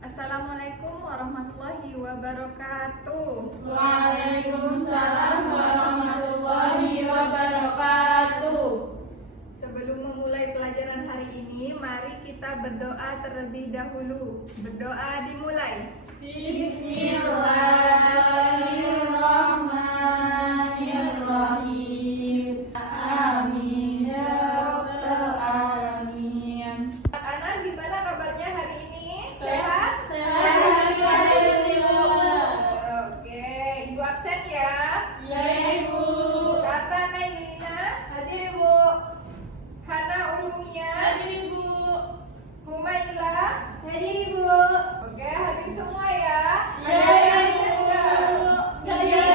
Assalamualaikum warahmatullahi wabarakatuh. Waalaikumsalam warahmatullahi wabarakatuh. Sebelum memulai pelajaran hari ini, mari kita berdoa terlebih dahulu. Berdoa dimulai. Bismillahirrahmanirrahim. Amin ya rabbal alamin. Anak-anak, gimana kabarnya hari ini? Sehat? Sehat ya Ibu. Oke, Ibu absen ya. Ya Ibu. Tata Nailina. Hadir Ibu. Hana Ulumia. Hadir Ibu. Humaila. Hadir Ibu. Oke, hadir semua ya. Ya Ibu. Ya Ibu.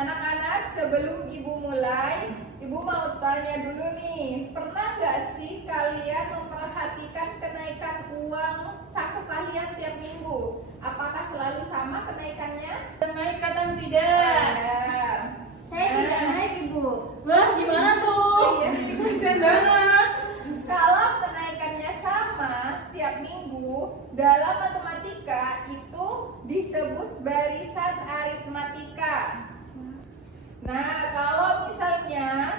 Anak-anak, sebelum Ibu mulai, Ibu mau tanya dulu nih, pernah nggak sih kalian memperhatikan kenaikan uang saku kalian tiap minggu? Apakah selalu sama kenaikannya? Naik kata tidak. Ya. Saya tidak naik Ibu. Wah, gimana tuh? Iya. Kasian banget. Kalau kenaikannya sama setiap minggu, dalam matematika itu disebut barisan aritmatika. Nah, kalau misalnya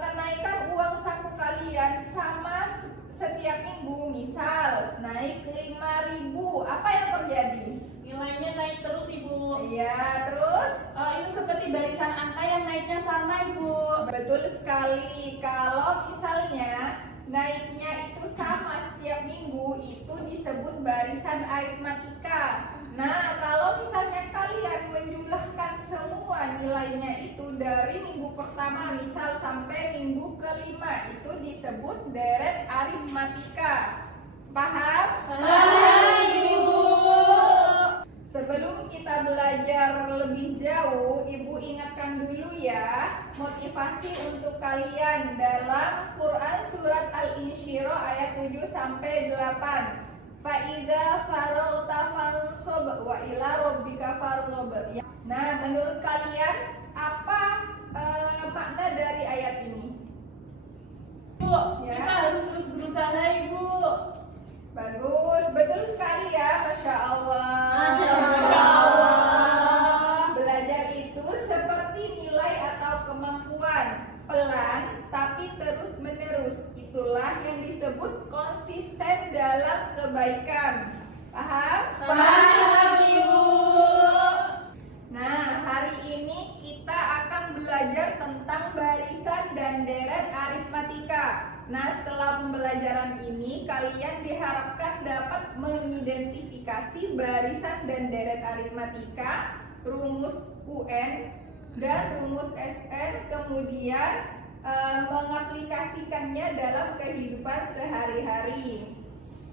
kenaikan uang saku kalian sama setiap minggu, misal naik 5.000, apa yang terjadi? Nilainya naik terus Ibu. Iya, terus? Itu seperti barisan angka yang naiknya sama Ibu. Betul sekali. Kalau misalnya naiknya itu sama setiap minggu, itu disebut barisan aritmatika. Nah, kalau misalnya kalian menjumlahkan semua nilainya itu dari minggu pertama, misal sampai minggu kelima, itu disebut deret aritmatika. Paham? Paham, Ibu. Sebelum kita belajar lebih jauh, Ibu ingatkan dulu ya motivasi untuk kalian dalam Quran surat Al-Insyirah ayat 7 sampai 8. Fa'idza faragta fansab wa ila rabbika farghab. Nah, menurut kalian apa makna dari ayat ini? Bu, Ya. kita harus terus berusaha Ibu. Bagus, betul sekali ya, Masya Allah. Masya Allah. Belajar itu seperti nilai atau kemampuan, pelan tapi terus menerus. Itulah yang disebut konsisten dalam kebaikan. Paham? Paham Ibu. Nah, hari ini kita akan belajar tentang barisan dan deret aritmatika. Nah, setelah pembelajaran ini, kalian diharapkan dapat mengidentifikasi barisan dan deret aritmatika, rumus UN dan rumus SN, kemudian mengaplikasikannya dalam kehidupan sehari-hari.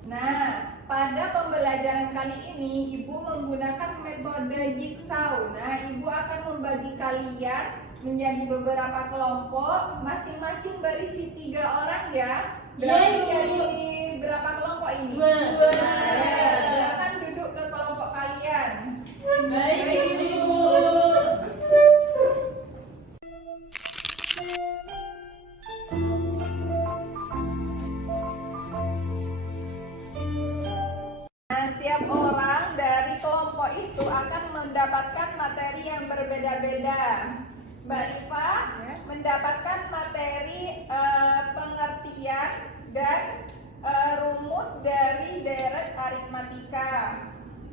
Nah, pada pembelajaran kali ini, Ibu menggunakan metode jigsaw. Nah, Ibu akan membagi kalian menjadi beberapa kelompok, masing-masing berisi 3 orang ya. Berarti Ibu. jadi berapa kelompok ini? 2. Nah, silakan duduk ke kelompok kalian. Baik Ibu. Nah, setiap orang dari kelompok itu akan mendapatkan materi yang berbeda-beda. Mbak Rifa mendapatkan materi pengertian dan rumus dari deret aritmatika.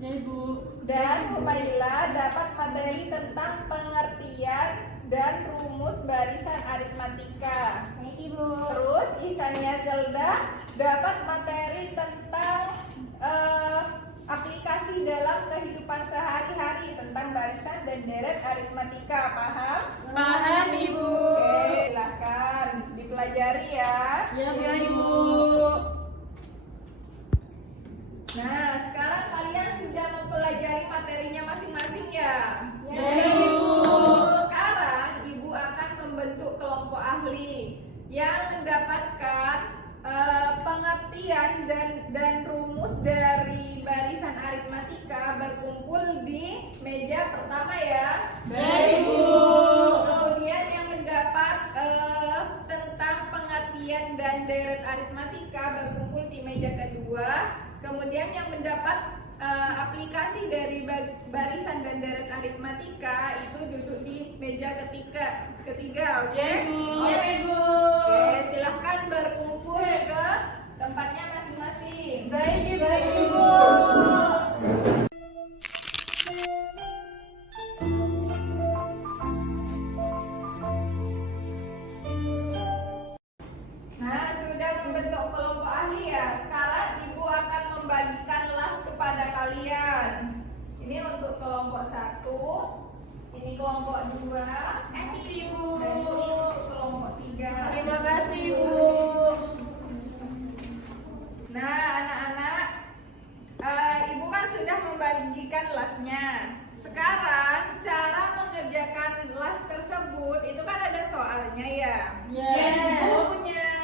Ya Ibu. Dan Humaila dapat materi tentang pengertian dan rumus barisan aritmatika. Baik Ibu. Terus Ihsania Zelda dapat materi tentang aplikasi dalam kehidupan sehari-hari tentang barisan dan deret aritmatika. Paham? Paham Ibu. Oke, silahkan dipelajari ya. Ya Ibu. pertama ya. Baik, Bu. Kemudian yang mendapat tentang pengertian dan deret aritmatika berkumpul di meja kedua. Kemudian yang mendapat aplikasi dari barisan dan deret aritmatika itu duduk di meja ketiga, oke? Oke, Bu. Oke, silahkan berkumpul ke tempatnya masing-masing. Baik, Bu. Nah, sudah membentuk kelompok ahli ya. Sekarang Ibu akan membagikan las kepada kalian. Ini untuk kelompok 1, ini kelompok 2, Kasih, Bu. dan ini untuk kelompok 3. Terima kasih, Bu. Nah, anak-anak, Ibu kan sudah membagikan lasnya. Sekarang cara mengerjakan las tersebut itu kan ada soalnya ya. Ibu punya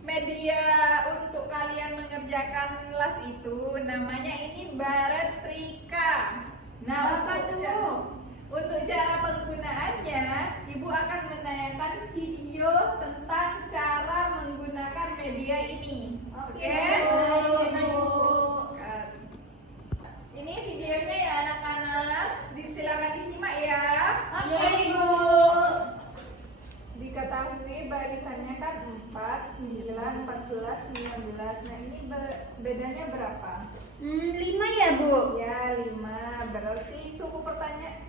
media untuk kalian mengerjakan las itu, namanya ini baretrika. Nah, untuk cara penggunaannya, Ibu akan menayangkan video tentang cara menggunakan media ini. Oke? Ini videonya ya anak-anak, silakan disimak ya. Oke, Ibu. Diketahui barisannya kan 4, 9, 14, 19. Nah, ini bedanya berapa? 5 ya, Bu? Ya, 5. Berarti suku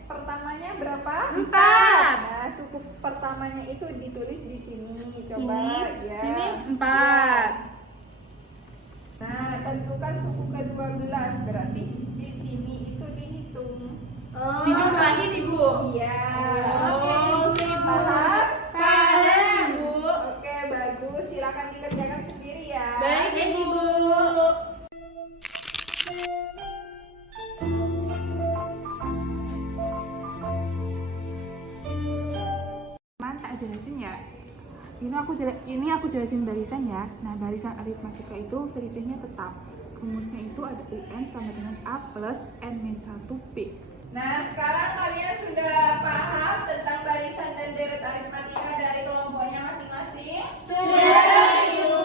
pertamanya berapa? 4. Nah, suku pertamanya itu ditulis di sini. Coba ya. Sini 4. Nah, tentukan suku ke-12. Berarti di sini itu dihitung. Dijumlahin, Ibu. Iya. Oke, Bu. Paham? Paham, Bu. Oke, bagus. Silakan dikerjakan sendiri ya. Baik, Ibu. Tak jelasin ya. Ini aku jelasin barisan ya. Nah, barisan aritmatika itu selisihnya tetap. Rumusnya itu ada UN sama dengan A plus N-1 B. Nah, sekarang kalian sudah paham tentang barisan dan deret aritmatika dari kelompoknya masing-masing? Sudah, Ibu.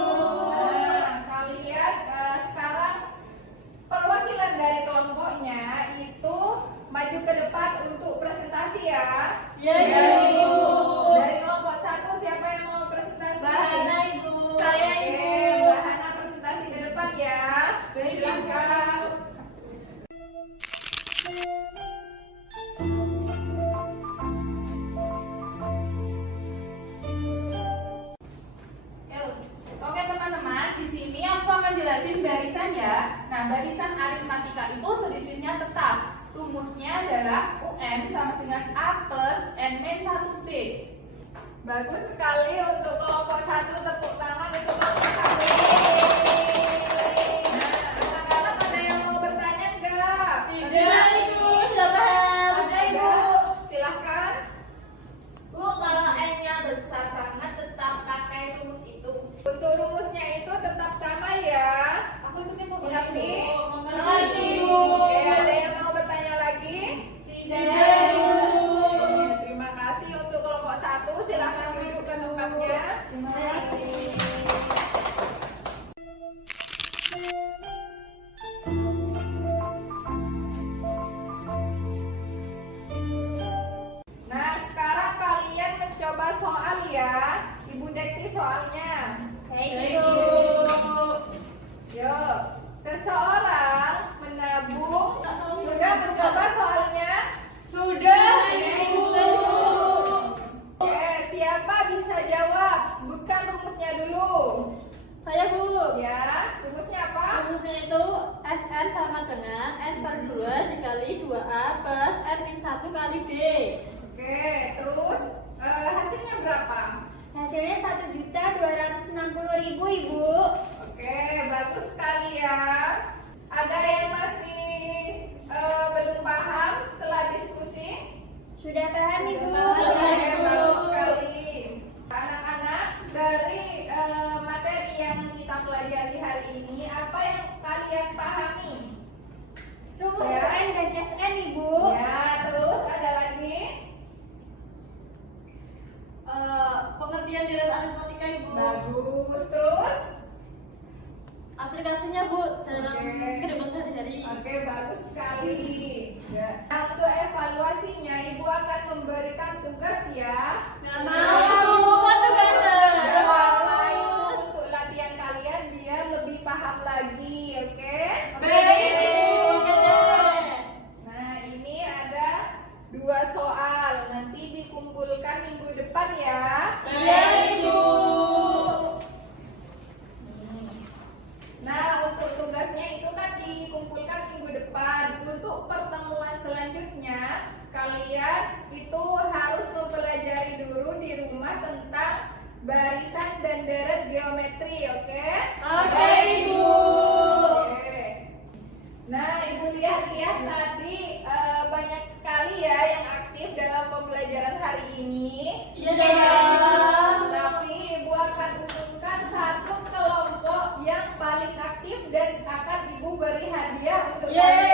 Nah, kalian sekarang perwakilan dari kelompoknya itu maju ke depan untuk presentasi ya. Ya, Ibu. Dari kelompok 1 siapa yang mau presentasi? Bahana, Ibu. Saya, Oke, Ibu. Mbak Hana presentasi ke depan ya. Baik, Ibu. Silakan. Oke, teman-teman, di sini aku akan jelasin barisan ya. Nah, barisan aritmatika itu selisihnya tetap. Rumusnya adalah UN sama dengan A plus N-1 B. Bagus sekali untuk kelompok 1, tepuk tangan untuk kelompok 1. Nah, anak-anak ada yang mau bertanya enggak? Tidak, Ibu. Sudah paham. Ada, Ibu. Silahkan. Bu, kalau N-nya besar banget tetap pakai rumus itu. Untuk rumusnya itu tetap sama ya. Aku ikutin pokoknya, Mengerti? Mengerti, Ibu. Oke, ada yang mau bertanya lagi? Tidak, Ibu. Terima kasih untuk kelompok 1. Silahkan duduk ke tempatnya. Terima kasih. Nah, sekarang kalian mencoba soal ya. Ibu dekti soalnya. Baik, Ibu. Yuk, seseorang menabung. Sudah mencoba soalnya? Sudah, Ibu. Oke, siapa bisa jawab? Sebutkan rumusnya dulu. Saya, Bu. Ya, rumusnya apa? Rumusnya itu SN sama dengan N per 2 dikali 2A plus N-1 kali D. Oke, terus hasilnya berapa? Hasilnya 1.260.000, Ibu. Oke, bagus sekali ya. Ada yang masih belum paham setelah diskusi? Sudah paham, Ibu? Oke, bagus sekali. Anak-anak, dari materi yang kita pelajari hari ini, apa yang kalian pahami? Rumus Ya. UN dan MSN Ibu. Ya, terus ada lagi? Pengertian nilai aritmatika Ibu. Bagus. Terus? Aplikasinya Bu dalam Oke. kehidupan sehari-hari. Oke, bagus sekali. Ya. Nah, untuk evaluasinya, Ibu akan memberikan tugas ya. Nggak mau tugasnya. Karena itu untuk latihan kalian biar lebih paham lagi, oke? Baik Ibu. Oke deh. Nah, ini ada 2 soal. Nanti dikumpulkan minggu depan ya. Iya Ibu. Nah, untuk tugasnya itu kan dikumpulkan minggu depan. Untuk pertemuan selanjutnya, kalian itu harus mempelajari dulu di rumah tentang barisan dan deret geometri, oke? Oke Ibu. Oke. Nah, Ibu lihat-lihat tadi banyak sekali ya yang aktif dalam pembelajaran hari ini. Iya. Tapi Ibu akan umumkan satu kelompok yang paling aktif dan akan Ibu beri hadiah untuk Yeay.